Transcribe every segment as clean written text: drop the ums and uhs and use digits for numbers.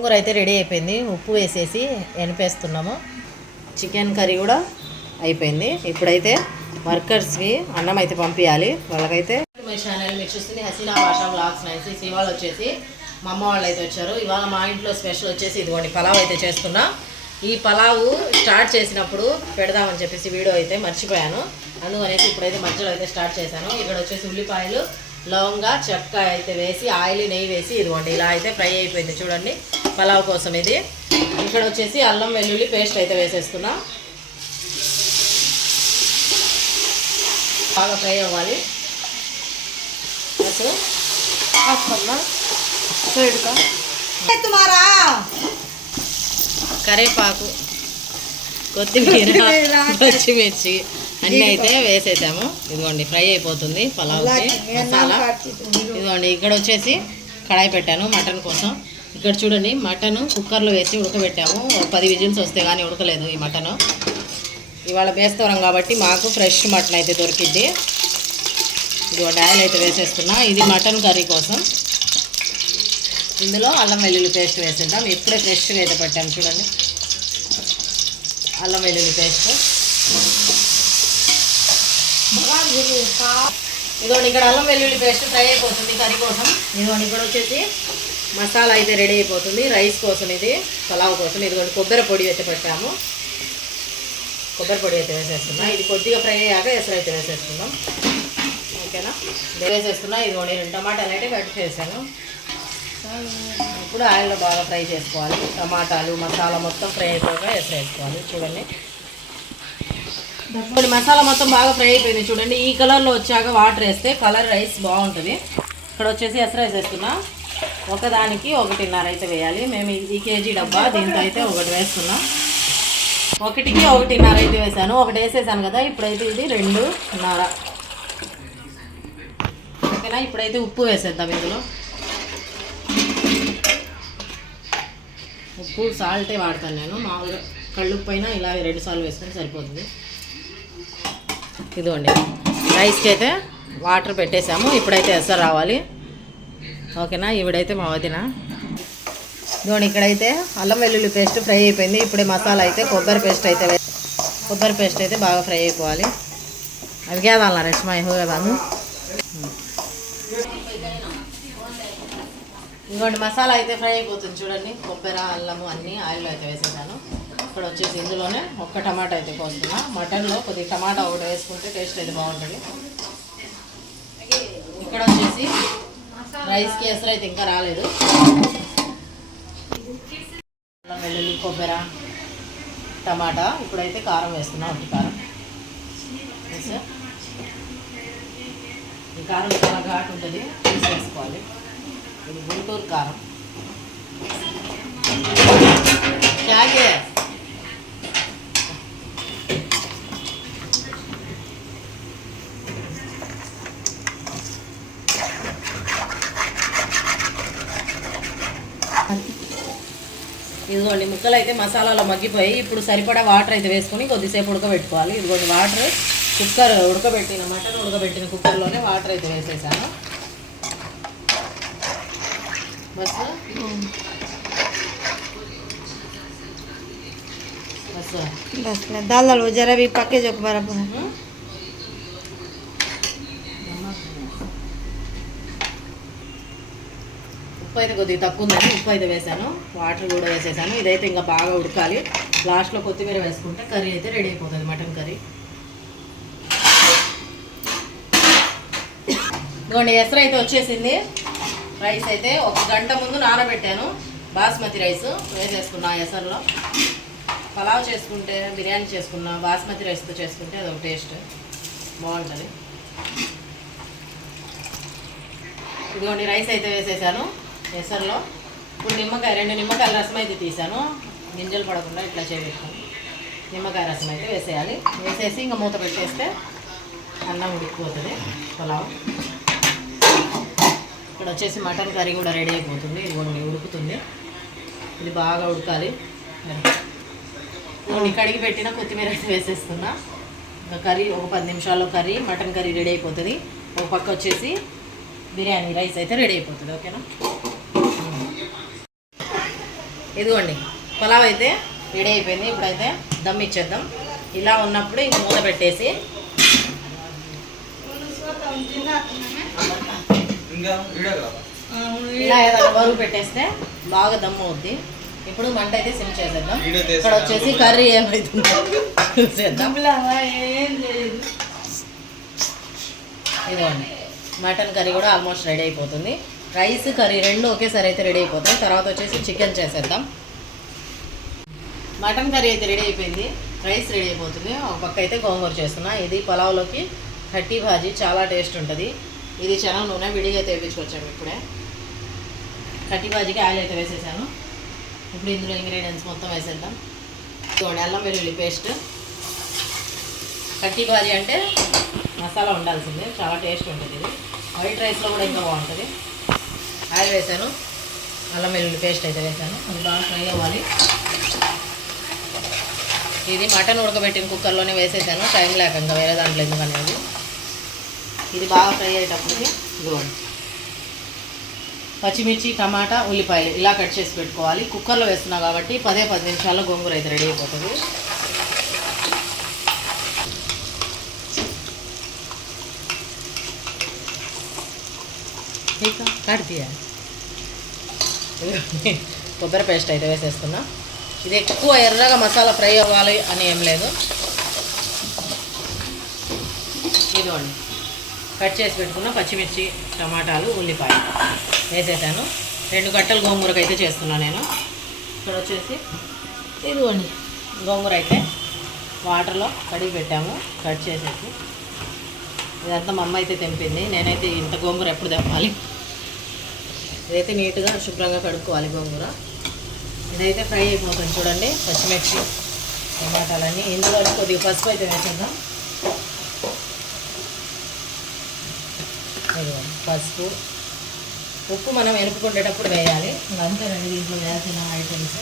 గోంగూర అయితే రెడీ అయిపోయింది. ఉప్పు వేసేసి ఎనిపేస్తున్నాము. చికెన్ కర్రీ కూడా అయిపోయింది. ఇప్పుడైతే వర్కర్స్కి అన్నం అయితే పంపించాలి. వాళ్ళకైతే మై ఛానల్ మీరు చూస్తుంది హసీనా భాషా వ్లాగ్స్ 96. ఇవాళ వచ్చేసి మా అమ్మ వాళ్ళు అయితే వచ్చారు. ఇవాళ మా ఇంట్లో స్పెషల్ వచ్చేసి ఇదిగోండి పలావ్ అయితే చేస్తున్నా. ఈ పలావు స్టార్ట్ చేసినప్పుడు పెడదామని చెప్పేసి వీడియో అయితే మర్చిపోయాను. అందుకనేసి ఇప్పుడైతే మధ్యలో అయితే స్టార్ట్ చేశాను. ఇక్కడ వచ్చేసి ఉల్లిపాయలు, లవంగా, చెక్క అయితే వేసి ఆయిల్, నెయ్యి వేసి ఇదిగోండి ఇలా అయితే ఫ్రై అయిపోయింది చూడండి పలావ్ కోసం ఇది. ఇక్కడ వచ్చేసి అల్లం వెల్లుల్లి పేస్ట్ అయితే వేసేస్తున్నా. బాగా ఫ్రై అవ్వాలి. అసలు కరేపాకు, కొత్తిమీర, పచ్చిమిర్చి అన్నీ అయితే వేసేసాము. ఇదిగోండి ఫ్రై అయిపోతుంది పలావ్కి మసాలా. ఇదిగోండి ఇక్కడ వచ్చేసి కడాయి పెట్టాను మటన్ కోసం. ఇక్కడ చూడండి మటన్ కుక్కర్లో వేసి ఉడకబెట్టాము. 10 విజిల్స్ వస్తే కానీ ఉడకలేదు ఈ మటను. ఇవాళ బేస్తవరం కాబట్టి మాకు ఫ్రెష్ మటన్ అయితే దొరికిద్ది. ఇదిగోండి ఆయిల్ అయితే వేసేస్తున్నా. ఇది మటన్ కర్రీ కోసం. ఇందులో అల్లం వెల్లుల్లి పేస్ట్ వేసేద్దాం. ఇప్పుడే ఫ్రెష్గా అయితే పెట్టాము చూడండి అల్లం వెల్లుల్లి పేస్ట్. ఇదిగోండి ఇక్కడ అల్లం వెల్లుల్లి పేస్ట్ ఫ్రై అయిపోతుంది కర్రీ కోసం. ఇదిగోండి ఇక్కడ వచ్చేసి మసాలా అయితే రెడీ అయిపోతుంది రైస్ కోసం, ఇది పలావ్ కోసం. ఇదిగోండి కొబ్బరి పొడి అయితే పెట్టాము. కొబ్బరి పొడి అయితే వేసేస్తున్నా. ఇది కొద్దిగా ఫ్రై అయ్యాక ఎసరు అయితే వేసేస్తున్నాం. ఓకేనా వేసేస్తున్నా. ఇదిగోండి 2 టమాటాలు అయితే కట్ చేశాను. ఇప్పుడు ఆయిల్లో బాగా ఫ్రై చేసుకోవాలి. టమాటాలు మసాలా మొత్తం ఫ్రై అయిపోయాక ఎసరు వేసుకోవాలి. చూడండి మసాలా మొత్తం బాగా ఫ్రై అయిపోయింది చూడండి. ఈ కలర్లో వచ్చాక వాటర్ వేస్తే కలర్ రైస్ బాగుంటుంది. ఇక్కడ వచ్చేసి ఎసరు వేసేస్తున్నా. ఒకదానికి 1.5 అయితే వేయాలి. మేము ఈ కేజీ డబ్బా దీంతో అయితే 1 వేస్తున్నాం. 1కి 1.5 అయితే వేసాను. 1 వేసేసాను కదా. ఇప్పుడైతే ఇది 2.5. ఓకేనా. ఇప్పుడైతే ఉప్పు వేసేద్దాం. ఇందులో ఉప్పు సాల్టే వాడతాను నేను. మామూలుగా కళ్ళుప్పు పైన ఇలా 2 సార్లు వేసుకొని సరిపోతుంది. ఇదిగోండి రైస్కి అయితే వాటర్ పెట్టేసాము. ఇప్పుడైతే ఎసరు రావాలి. ఓకేనా. ఇవిడైతే మా వదిన. ఇదిగోండి ఇక్కడైతే అల్లం వెల్లుల్లి పేస్ట్ ఫ్రై అయిపోయింది. ఇప్పుడే మసాలా అయితే కొబ్బరి పేస్ట్ అయితే బాగా ఫ్రై అయిపోవాలి. అది కాదన్నా రష్మా కాదు. ఇదిగోండి మసాలా అయితే ఫ్రై అయిపోతుంది చూడండి. కొబ్బరి, అల్లము అన్నీ ఆయిల్లో అయితే వేసేసాను. ఇక్కడ వచ్చేసి ఇందులోనే 1 టమాటా అయితే కోస్తున్నా. మటన్లో కొద్దిగా టమాటా 1 వేసుకుంటే టేస్ట్ అయితే బాగుంటుంది. ఇక్కడ వచ్చేసి రైస్కి ఎసరు అయితే ఇంకా రాలేదు. వెల్లుల్లి, కొబ్బరి, టమాటా. ఇప్పుడైతే కారం వేస్తున్నా. 1 కారం. ఈ కారం చాలా ఘాటు ఉంటుంది, వేసుకోవాలి. ఇది గుంటూరు కారం. క్యాగే ఇదిగోండి ముక్కలు అయితే మసాలాలో మగ్గిపోయి ఇప్పుడు సరిపడా వాటర్ అయితే వేసుకొని కొద్దిసేపు ఉడకబెట్టుకోవాలి. ఇదిగోండి వాటర్ కుక్కర్ మటన్ ఉడకబెట్టిన కుక్కర్లోనే వాటర్ అయితే వేసేసాను. बस बस बस दाल डालो जरा भी पके जो बराबर ఉప్పు అయితే కొద్దిగా తక్కువ ఉందని ఉప్పు అయితే వేసాను. వాటర్ కూడా వేసేసాను. ఇదైతే ఇంకా బాగా ఉడకాలి. లాస్ట్లో కొత్తిమీర వేసుకుంటే కర్రీ అయితే రెడీ అయిపోతుంది మటన్ కర్రీ. ఇదిగోండి ఎసరు అయితే వచ్చేసింది. రైస్ అయితే 1 గంట ముందు నానబెట్టాను. బాస్మతి రైస్ వేసేసుకున్నా ఎసరులో. పలావ్ చేసుకుంటే, బిర్యానీ చేసుకున్నా బాస్మతి రైస్తో చేసుకుంటే అదొక టేస్ట్ బాగుంటుంది. ఇదిగోండి రైస్ అయితే వేసేసాను ఎసరులో. ఇప్పుడు 2 నిమ్మకాయల రసం అయితే తీసాను. గింజలు పడకుండా ఇట్లా చేయబెట్టుకొని నిమ్మకాయ రసం అయితే వేసేయాలి. వేసేసి ఇంకా మూత పెట్టేస్తే అన్నం ఉడికిపోతుంది పలావ్. ఇక్కడ వచ్చేసి మటన్ కర్రీ కూడా రెడీ అయిపోతుంది. ఇదిగోండి ఉడుకుతుంది. ఇది బాగా ఉడకాలి. కడిగి పెట్టిన కొత్తిమీర అయితే వేసేస్తున్నా. కర్రీ ఒక 10 నిమిషాల్లో మటన్ కర్రీ రెడీ అయిపోతుంది. ఒక పక్క వచ్చేసి బిర్యానీ రైస్ అయితే రెడీ అయిపోతుంది. ఓకేనా. ఇదిగోండి పలావ్ అయితే రెడీ అయిపోయింది. ఇప్పుడైతే దమ్ ఇచ్చేద్దాం. ఇలా ఉన్నప్పుడు ఇంక మూత పెట్టేసి ఇలా ఏదైనా బరువు పెట్టేస్తే బాగా దమ్ అవుద్ది. ఇప్పుడు మంట అయితే సిమ్ చేసేద్దాం. ఇక్కడ వచ్చేసి కర్రీ ఏమైతుందో చూసేద్దాం. ఇదిగోండి మటన్ కర్రీ కూడా ఆల్మోస్ట్ రెడీ అయిపోతుంది. రైస్ కర్రీ రెండు ఒకేసారి అయితే రెడీ అయిపోతాయి. తర్వాత వచ్చేసి చికెన్ చేసేద్దాం. మటన్ కర్రీ అయితే రెడీ అయిపోయింది. రైస్ రెడీ అయిపోతుంది. ఒక పక్క అయితే గోంగూర చేస్తున్నా. ఇది పలావ్లోకి కట్టి భాజీ చాలా టేస్ట్ ఉంటుంది. ఇది శనగ నూనె విడిగా అయితే వేయించుకొచ్చాము. ఇప్పుడే కట్టి భాజీకి ఆయిల్ అయితే వేసేసాను. ఇప్పుడు ఇందులో ఇంగ్రీడియంట్స్ మొత్తం వేసేద్దాం. చూడండి అల్లం వెల్లుల్లి పేస్ట్. కట్టి భాజీ అంటే మసాలా ఉండాల్సిందే, చాలా టేస్ట్ ఉంటుంది. ఇది వైట్ రైస్లో కూడా ఇంకా బాగుంటుంది. ఆయిల్ వేసాను, అల్లం వెల్లుల్లి పేస్ట్ అయితే వేసాను. అది బాగా ఫ్రై అవ్వాలి. ఇది మటన్ ఉడకబెట్టిన కుక్కర్లోనే వేసేసాను, టైం లేకుండా వేరే దాంట్లో ఎందుకనేది. ఇది బాగా ఫ్రై అయ్యేటప్పటికి ఇదిగోండి పచ్చిమిర్చి, టమాటా, ఉల్లిపాయలు ఇలా కట్ చేసి పెట్టుకోవాలి. కుక్కర్లో వేస్తున్నా కాబట్టి 10 నిమిషాల్లో గోంగూర అయితే రెడీ అయిపోతుంది. కడితీయ కొబ్బరి పేస్ట్ అయితే వేసేస్తున్నా. ఇది ఎక్కువ ఎర్రగా మసాలా ఫ్రై అవ్వాలి అని ఏం లేదు. ఇదిగోండి కట్ చేసి పెట్టుకున్న పచ్చిమిర్చి, టమాటాలు, ఉల్లిపాయలు వేసేసాను. 2 కట్టలు గోంగూరకు అయితే చేస్తున్నాను నేను. ఇక్కడ వచ్చేసి ఇదిగోండి గోంగూర అయితే వాటర్లో కడిగి పెట్టాము, కట్ చేసేసి. ఇదంతా మా అమ్మ అయితే తెంపింది. నేనైతే ఇంత గోంగూర ఎప్పుడు తెంపాలి. ఇదైతే నీట్గా శుభ్రంగా కడుక్కోవాలి గోంగూర. ఇదైతే ఫ్రై అయిపోతుంది చూడండి. పచ్చిమిర్చి, టమాటాలన్నీ ఇందులో కొద్దిగా పసుపు అయితే వేసేద్దాం. పసుపు, ఉప్పు మనం ఎనుపుకుండేటప్పుడు వేయాలి. అంతా రెండు దీంట్లో వేసిన ఐటమ్స్.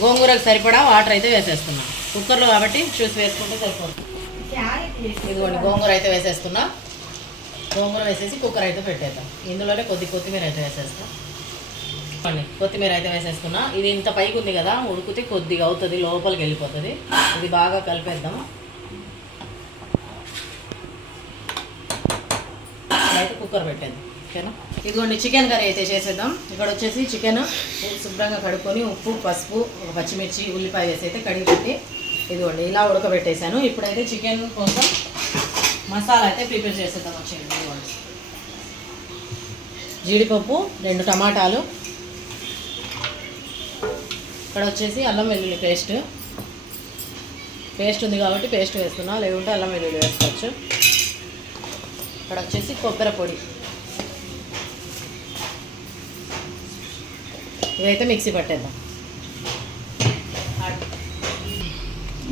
గోంగూరకు సరిపడా వాటర్ అయితే వేసేస్తున్నాం. కుక్కర్లో కాబట్టి చూసి వేసుకుంటే సరిపోతుంది. ఇదిగోండి గోంగూర అయితే వేసేస్తున్నా. గోంగూర వేసేసి కుక్కర్ అయితే పెట్టేద్దాం. ఇందులోనే కొత్తిమీర అయితే వేసేస్తాం. కొత్తిమీర అయితే వేసేస్తున్నా. ఇది ఇంత పైకి ఉంది కదా, ఉడికితే కొద్దిగా అవుతుంది, లోపలికి వెళ్ళిపోతుంది. ఇది బాగా కలిపేద్దాం. అయితే కుక్కర్ పెట్టేద్దాం. ఓకేనా. ఇదిగోండి చికెన్ కర్రీ అయితే చేసేద్దాం. ఇక్కడ వచ్చేసి చికెన్ శుభ్రంగా కడుక్కొని ఉప్పు, పసుపు, పచ్చిమిర్చి, ఉల్లిపాయ వేసి అయితే కడిగి పెట్టి ఇదిగోండి ఇలా ఉడకబెట్టేశాను. ఇప్పుడైతే చికెన్ కోసం మసాలా అయితే ప్రిపేర్ చేసేద్దాం. వచ్చేయండి ఇదిగోండి జీడిపప్పు, 2 టమాటాలు, ఇక్కడ వచ్చేసి అల్లం వెల్లుల్లి పేస్ట్ ఉంది కాబట్టి పేస్ట్ వేస్తున్నా, లేకుంటే అల్లం వెల్లుల్లి వేసుకోవచ్చు. ఇక్కడ వచ్చేసి కొబ్బరి పొడి, ఇదైతే మిక్సీ పట్టేద్దాం.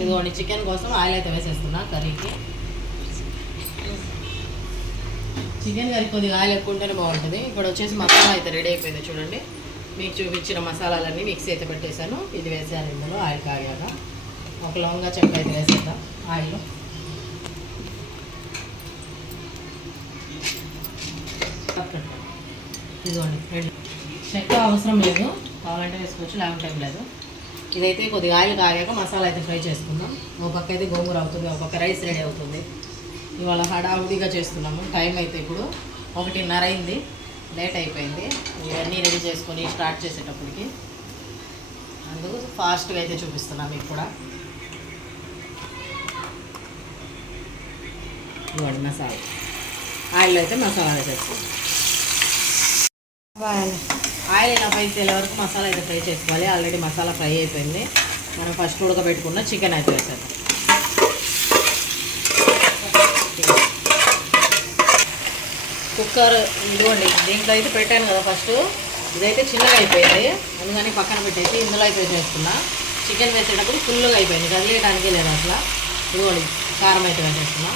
ఇదిగోండి చికెన్ కోసం ఆయిల్ అయితే వేసేస్తున్నా కర్రీకి. చికెన్ కర్రీ కొద్దిగా ఆయిల్ ఎక్కువ ఉంటేనే బాగుంటుంది. ఇక్కడ వచ్చేసి మసాలా అయితే రెడీ అయిపోయింది చూడండి. మీకు చూపించిన మసాలాలన్నీ మిక్సీ అయితే పెట్టేశాను. ఇది వేసాను ఇందులో ఆయిల్ కాగాక. ఒక లవంగా చెక్క అయితే వేసేద్దాం ఆయిల్. ఇదిగోండి చెక్క అవసరం లేదు, కావాలంటే వేసుకోవచ్చు, లేకుంటే ఏం లేదు. ఇదైతే కొద్దిగా ఆయిల్ కాగాక మసాలా అయితే ఫ్రై చేసుకుందాం. ఒక పక్క అయితే గోంగూర అవుతుంది, ఒక పక్క రైస్ రెడీ అవుతుంది. ఇవాళ హడావుడిగా చేస్తున్నాము. టైం అయితే ఇప్పుడు 1:30 అయింది, లేట్ అయిపోయింది. ఇవన్నీ రెడీ చేసుకొని స్టార్ట్ చేసేటప్పటికి అందుకు ఫాస్ట్గా అయితే చూపిస్తున్నాను మీకు కూడా. ఇవ్వండి మసాలా ఆయిల్ అయితే మసాలా వేసేస్తాం. ఆయిల్ ఇలా ఫ్రై చేసే వరకు మసాలా అయితే ఫ్రై చేసుకోవాలి. ఆల్రెడీ మసాలా ఫ్రై అయిపోయింది. మనం ఫస్ట్ ఉడకబెట్టుకున్న చికెన్ అయితే వేసేద్దాం. కుక్కర్ ఇదిగోండి దీంట్లో అయితే పెట్టాను కదా ఫస్ట్, ఇదైతే చిన్నగా అయిపోయింది, అందుకని పక్కన పెట్టేసి ఇందులో అయితే వేసేస్తున్నా. చికెన్ వేసేటప్పుడు ఫుల్గా అయిపోయింది, కదిలేయడానికి లేదు అసలు. ఇదిగోండి కారం అయితే వేసేస్తున్నా.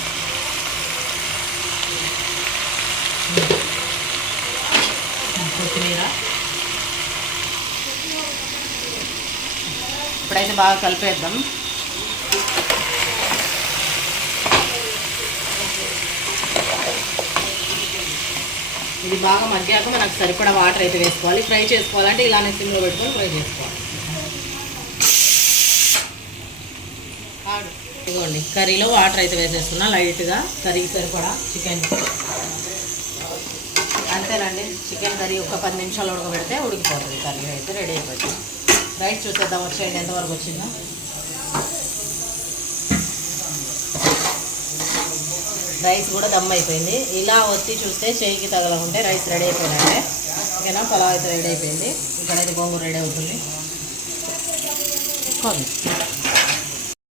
కొత్తిమీర ఇప్పుడైతే బాగా కలిపేద్దాం. ఇది బాగా మగ్గాక మనకు సరిపడా వాటర్ అయితే వేసుకోవాలి. ఫ్రై చేసుకోవాలంటే ఇలానే సిమ్లో పెట్టుకొని ఫ్రై చేసుకోవాలి. ఇదిగోండి కర్రీలో వాటర్ అయితే వేసేస్తున్నా లైట్గా, కర్రీకి సరిపడా చికెన్. అంతేనండి, చికెన్ కర్రీ ఒక 10 నిమిషాలు ఉడకబెడితే ఉడికిపోతుంది. కర్రీ అయితే రెడీ అయిపోతుంది. రైస్ చూసేద్దాం వచ్చేయండి ఎంతవరకు వచ్చిందో. రైస్ కూడా దమ్ అయిపోయింది. ఇలా వచ్చి చూస్తే చేయికి తగలకుంటే రైస్ రెడీ అయిపోయినట్టే. ఓకేనా, పలావ్ అయితే రెడీ అయిపోయింది. ఇక్కడైతే గోంగూర రెడీ అవుతుంది.